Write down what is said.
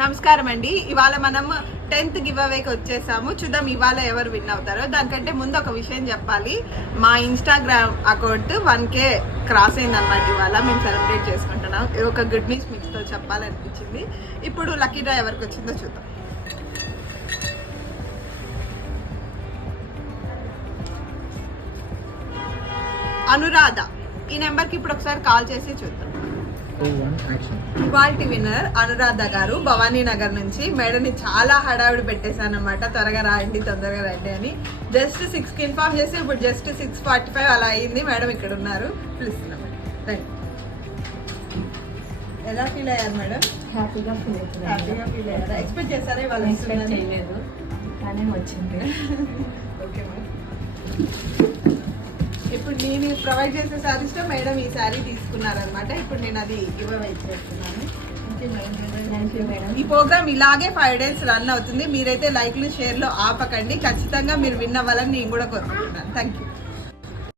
నమస్కారం అండి. ఇవాళ మనం 10th గివ్ అవేకి వచ్చేసాము. చూద్దాం ఇవాళ ఎవరు విన్ అవుతారో. దానికంటే ముందు ఒక విషయం చెప్పాలి. మా ఇన్స్టాగ్రామ్ అకౌంట్ 1K క్రాస్ అయిందన్నమాట. ఇవాళ మేము సెలబ్రేట్ చేసుకుంటున్నాం. ఒక గుడ్ న్యూస్ మీతో చెప్పాలనిపించింది. ఇప్పుడు లక్కీ డ్రా ఎవరికి వచ్చిందో చూద్దాం. అనురాధ. ఈ నెంబర్కి ఇప్పుడు ఒకసారి కాల్ చేసి చూద్దాం. ఇవాల్టి విన్నర్ అనురాధ గారు భవానీ నగర్ నుంచి. మేడంని చాలా హడావిడి పెట్టేశాను అనమాట. త్వరగా రండి తొందరగా రండి అని. జస్ట్ 6కి ఇన్ఫార్మ్ చేసి ఇప్పుడు జస్ట్ 6:45 అలా అయింది. మేడం ఇక్కడ ఉన్నారు, పిలుస్తున్నాం. రండి. ఎలా ఫీల్ అయ్యారు మేడం? హ్యాపీగా ఫీల్ అయ్యారా? ఎక్స్పెక్ట్ చేశారా? వాళ్ళు చేయలేదు కానీ వచ్చింది. Okay madam. ఇప్పుడు నేను ప్రొవైడ్ చేసే శారీస్లో మేడం ఈ శారీ తీసుకున్నారనమాట. ఇప్పుడు నేను అది గివ్అవే చేస్తున్నాను. ఈ ప్రోగ్రామ్ ఇలాగే 5 days రన్ అవుతుంది. మీరైతే లైక్లు షేర్లు ఆపకండి. ఖచ్చితంగా మీరు విన్ అవ్వాలని నేను కూడా కోరుకుంటున్నాను. Thank you.